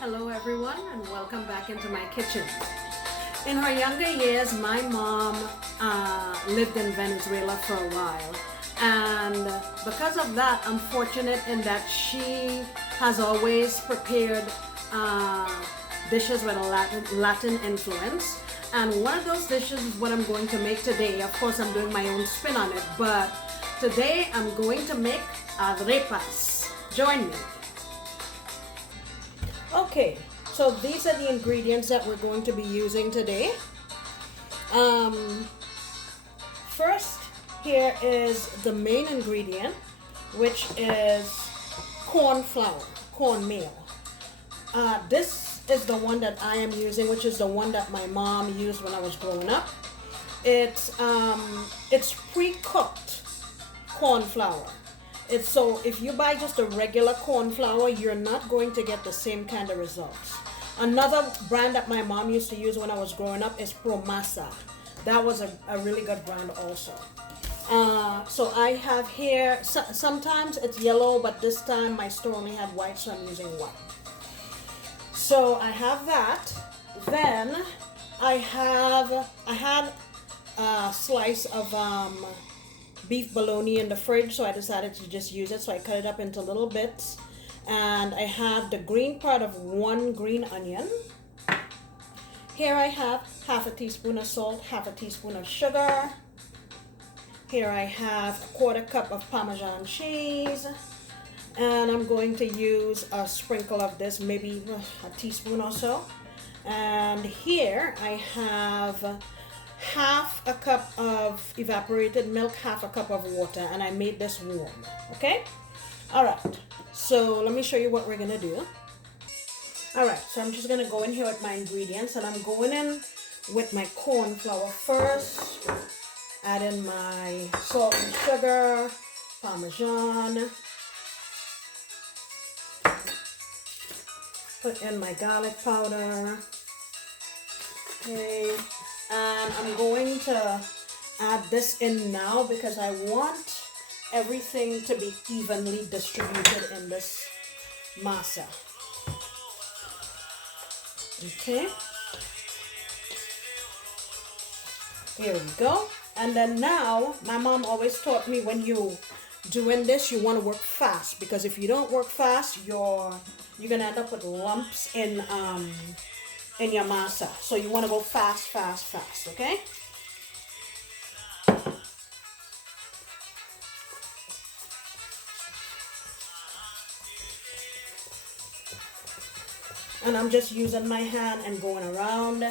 Hello everyone and welcome back into my kitchen. In her younger years, my mom lived in Venezuela for a while, and because of that, I'm fortunate in that she has always prepared dishes with a Latin influence. And one of those dishes is what I'm going to make today. Of course, I'm doing my own spin on it, but today I'm going to make arepas. Join me. Okay, so these are the ingredients that we're going to be using today. First, here is the main ingredient, which is corn flour, cornmeal. This is the one that I am using, which is the one that my mom used when I was growing up. It's pre-cooked corn flour. So if you buy just a regular corn flour, you're not going to get the same kind of results. Another brand that my mom used to use when I was growing up is Masa. That was a really good brand also. So I have here, sometimes it's yellow, but this time my store only had white, so I'm using white. So I have that. Then I had a slice of beef bologna in the fridge, so I decided to just use it. So I cut it up into little bits, and I have the green part of one green onion. Here I have half a teaspoon of salt, half a teaspoon of sugar. Here I have a quarter cup of Parmesan cheese, and I'm going to use a sprinkle of this, maybe a teaspoon or so. And here I have half a cup of evaporated milk, half a cup of water, and I made this warm. Okay, all right, so let me show you what we're gonna do. All right, so I'm just gonna go in here with my ingredients, and I'm going in with my corn flour first. Add in my salt and sugar, Parmesan, put in my garlic powder. Okay, and I'm going to add this in now because I want everything to be evenly distributed in this masa. Okay, here we go. And then now, my mom always taught me when you doing this, you want to work fast, because if you don't work fast, you're gonna end up with lumps in your masa. So you want to go fast, fast, fast, okay? And I'm just using my hand and going around.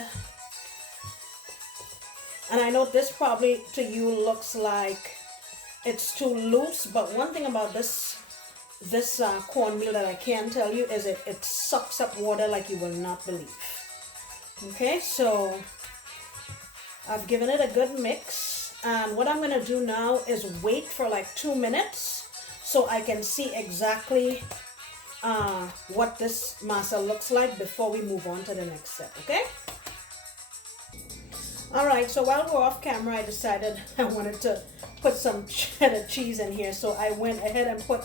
And I know this probably to you looks like it's too loose, but one thing about this cornmeal that I can tell you is it sucks up water like you will not believe. Okay, so I've given it a good mix, and what I'm gonna do now is wait for like 2 minutes so I can see exactly what this masa looks like before we move on to the next step. Okay, all right, so while we're off camera, I decided I wanted to put some cheddar cheese in here, so I went ahead and put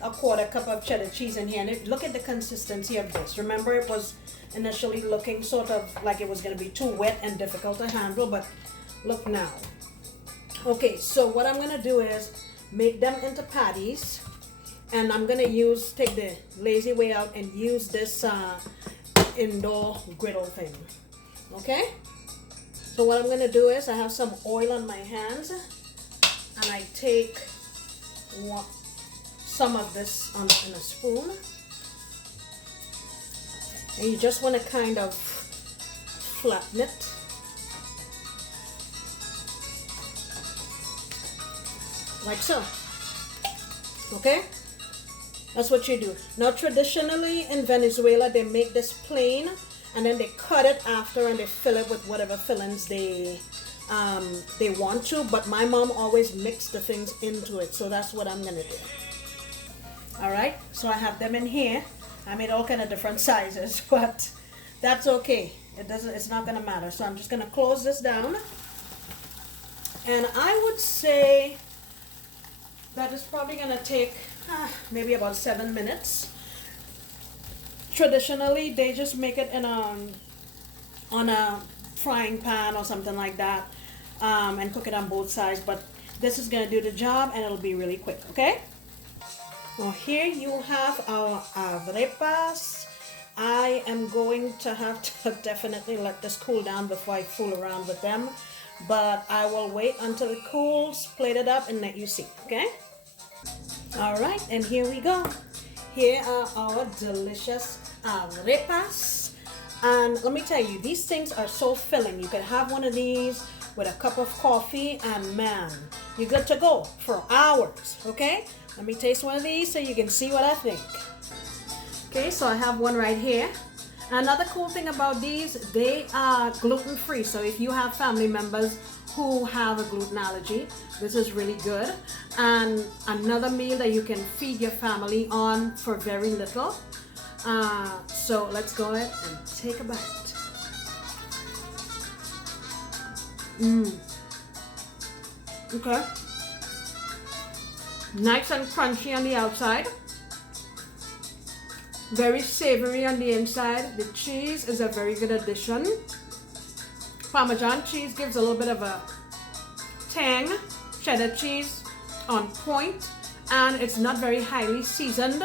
a quarter cup of cheddar cheese in here. And look at the consistency of this. Remember, it was initially looking sort of like it was going to be too wet and difficult to handle, but look now. Okay, so what I'm going to do is make them into patties, and I'm going to take the lazy way out and use this indoor griddle thing. Okay, so what I'm going to do is I have some oil on my hands, and I take some of this in a spoon, and you just want to kind of flatten it. Like so. Okay, that's what you do. Now traditionally in Venezuela they make this plain, and then they cut it after and they fill it with whatever fillings they want to, but my mom always mixed the things into it, so that's what I'm gonna do. All right, so I have them in here. I made all kind of different sizes, but that's okay. It's not gonna matter. So I'm just gonna close this down, and I would say that is probably gonna take maybe about 7 minutes. traditionally they just make it in on a frying pan or something like that, and cook it on both sides. But this is gonna do the job, and it'll be really quick. Okay. Well, here you have our arepas. I am going to have to definitely let this cool down before I fool around with them, but I will wait until it cools, plate it up, and let you see. Okay. All right, and here we go. Here are our delicious arepas. And let me tell you, these things are so filling. You can have one of these with a cup of coffee, and man, you're good to go for hours. Okay, let me taste one of these so you can see what I think. Okay, so I have one right here. Another cool thing about these, they are gluten free. So if you have family members who have a gluten allergy, this is really good. And another meal that you can feed your family on for very little. So let's go ahead and take a bite. Okay. Nice and crunchy on the outside. Very savory on the inside. The cheese is a very good addition. Parmesan cheese gives a little bit of a tang. Cheddar cheese on point, and it's not very highly seasoned,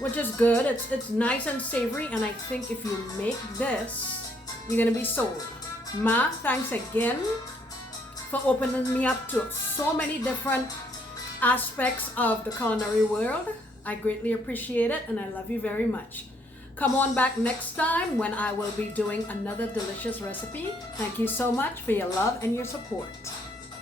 which is good. It's nice and savory, and I think if you make this, you're gonna be sold. Ma, thanks again for opening me up to so many different aspects of the culinary world. I greatly appreciate it, and I love you very much. Come on back next time when I will be doing another delicious recipe. Thank you so much for your love and your support.